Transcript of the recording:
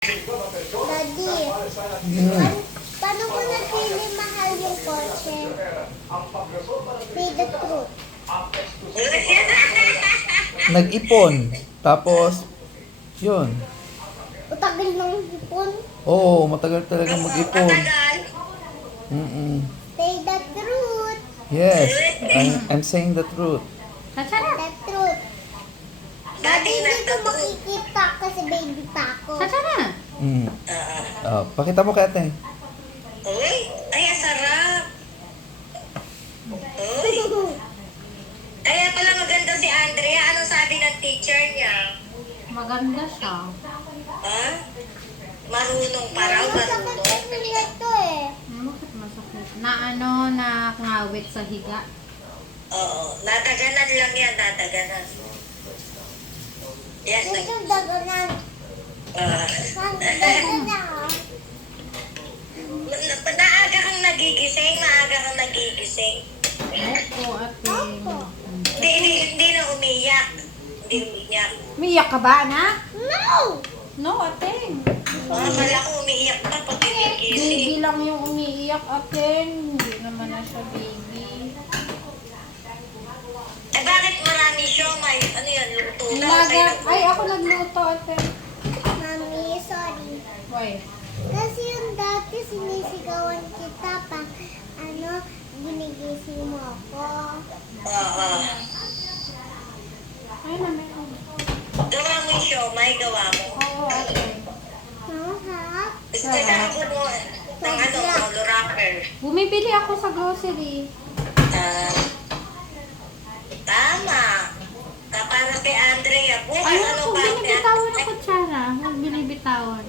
Daddy, paano ko napili mahal yung kotse? Say the truth. Nag-ipon. Tapos, yun. Utagal ng hipon. Oo, matagal talaga mag-ipon. Matagal. Say the truth. Yes, I'm saying the truth. The truth. Daddy, Dati hindi ko nagtuturo. makikita kasi baby pa ako. Mm. Pakita mo kay ate. Uy, ay, ang sarap. Uy. Kaya pala maganda si Andrea. Anong sabi ng teacher niya? Maganda siya. Ha? Marunong pa raw, Masakit marunong. kasi nito eh. Bakit masakit? Na ngawit sa higa. Oo, nataganan lang yan, nataganan. Yes, Ito daganan. ah. Daganan. Maaga kang nagigising, maaga kang nagigising. Opo, ate. Hindi na umiyak. Hindi umiyak. Umiyak ka ba, anak? No! No, ate. Akala ko umiiyak pa pag gigising. Baby lang yung umiiyak, ate. Hindi naman na siya baby. Eh bakit marami siomay? Ano yan, luto na? Ay, ako nagluto, ate. Mami, sorry. Why? Kasi yung dati sinisigawan kita pa, ginigising mo ako. Oo. Ay, namin. Gawa mo yung siomay, gawa mo. Oo, ate. Ha? Isa ka kumuha ng molo wrapper. Bumibili ako sa grocery. Ah, tama. Para kay Andrea. Bukas Ay, ano ako, pa? binibitawan ng kutsara. Huwag binibitawan.